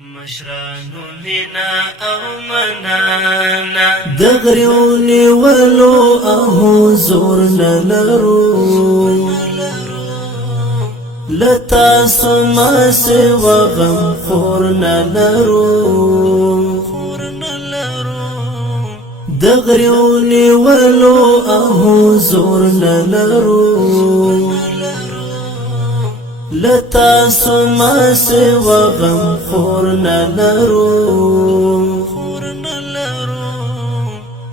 مشرانو مینا او منانا دغریونی ولو اهو زور نلرو لتاسو ما سوا غم خور نلرو دغریونی ولو اهو زور نلرو لتاسو ما سوا غم خور نلرو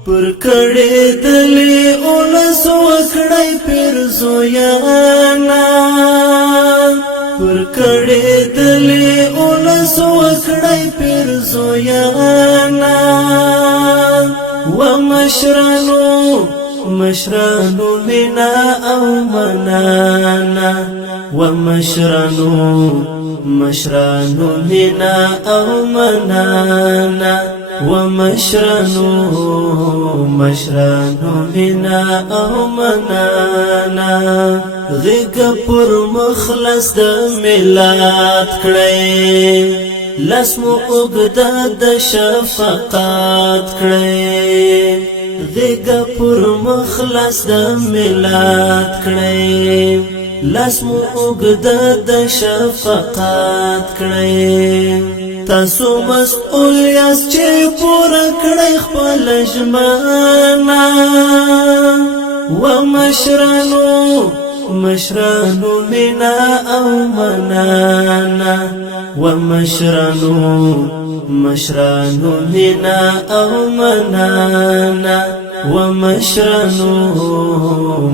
پر کڑی دلی اولس وکڑی پر زویانا پر کڑی دلی اولس وکڑی پر زویانا مشرانو منا او منانا مشرانو منا او منانا مشرانو منا او منانا غیگ پر مخلص د ملات کړی لسمو اگدا د شفقات کړی غیگ پر مخلص د ملات کړی لسمو اگدا د شفقات کړی تاسو مسئول یاست چې پوره کړی خپل ژمنه مشرانو منا او منانا مشرانو منا او منانا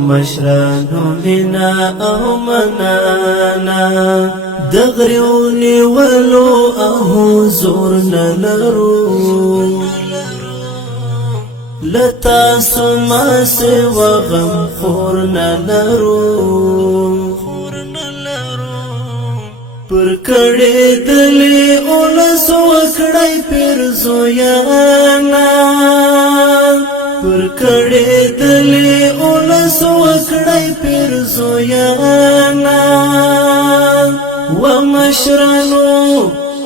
مشرانو منا او منانا دغریونی ولو اهو زور نلرو لتاسو ما سوا غم خور نلرو پر کڑی دلی اولس وکڑی پر زویانا پر کڑی دلی اولس وکڑی پر زویانا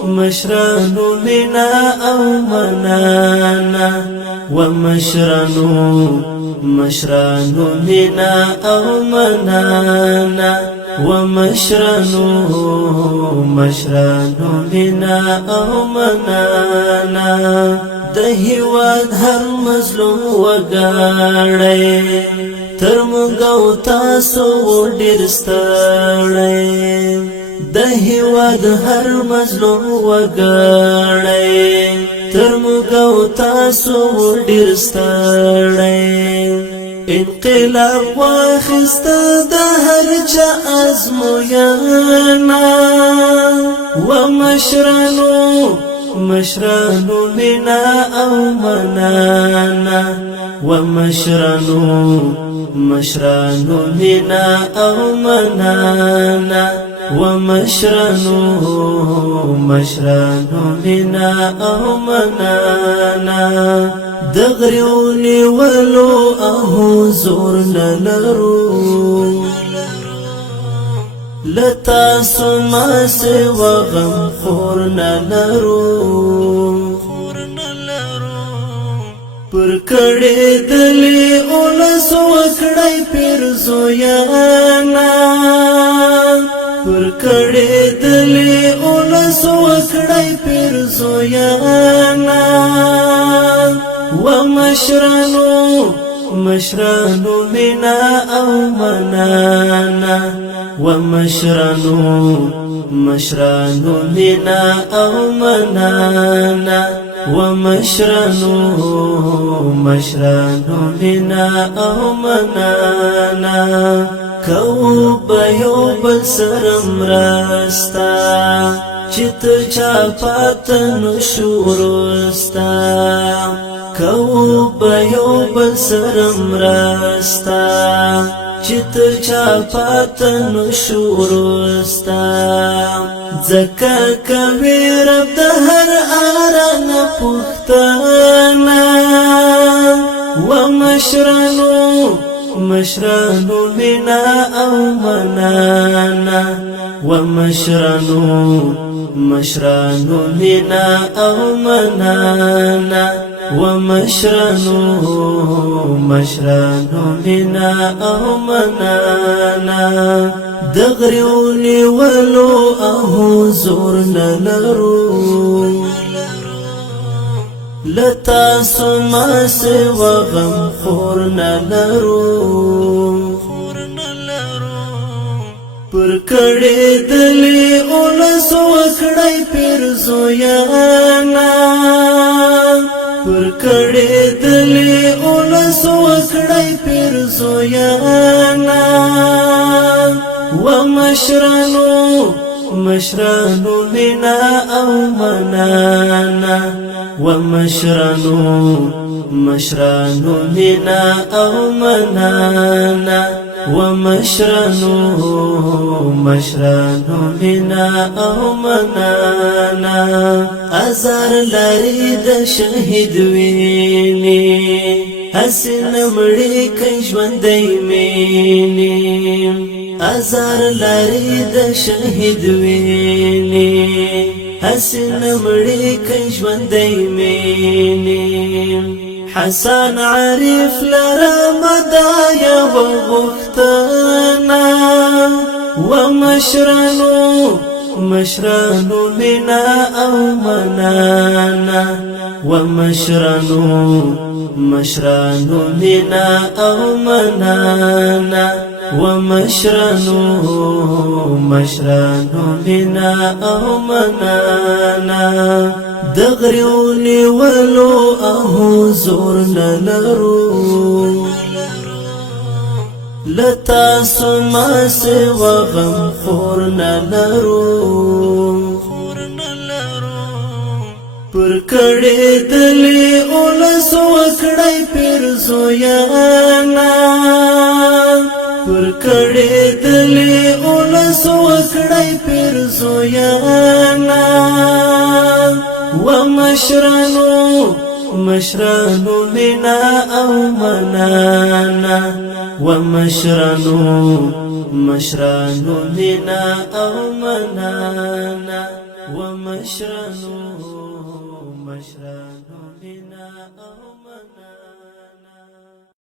مشرانو منا او منانا مشرانو منا او منانا مشرانو منا او منانا د هیواد هر مظلوم وګړی تر موږ او تاسو ډیر ستړی د هیواد هر مظلوم وګړی تر موږ او تاسو ډیر ستړی انقلاب واخسته د هر چا ازمویانا مشرانو منا او منانا مشرانو منا او منانا مشرانو منا او منانا دغریونی ولو اهو زور نلرو لتاسو ما سوا غم خور نلرو پر کڑی دلی اولس وکڑی پر زویانا پر کڑی دلی اولس وکڑی پر زویانا مشرانو منا او منانا مشرانو منا او منانا مشرانو منا او منانا کو بیو بل سرم راستا چت چا پاتن شورستا کو بیو بل سرم راستا چتر چا پاتن شورستا زکا کوي رب د هر آران پختانا مشرانو منا او منانا ومشرانو مشرانو منا او منانا ومشرانو مشرانو منا او منانا دغریونی ولو اهو زور نلرو لتاسو ما سوا غم خور نلرو پر کڑی دلی اولس وکڑی پر زویانا پر کڑی دلی اولس وکڑی پر زویانا ومشرانو مشرانو منا او منانا ومشرانو مشرانو منا او منانا ومشرانو مشرانو منا او منانا ازار لاری د شهید ویني حسن مړی کای ژوندۍ مینی ازار لاری د شهید ویني حسن مړی کای ژوندۍ مینی حسن عارف لرمدايا وغختنا ومشرانو مشرانو منا او منانا ومشرانو مشرانو منا او منانا ومشرانو مشرانو منا او منانا دغریونی ولو اهو زور نلرو لتاسو ما سوا غم خور نلرو پر کڑی دلی اولس وکڑی پر زویانا پر کڑی دلی اولس وکڑی پر زویانا ومشرانو مشرانو منا او منانا ومشرانو مشرانو منا او منانا ومشرانو مشرانو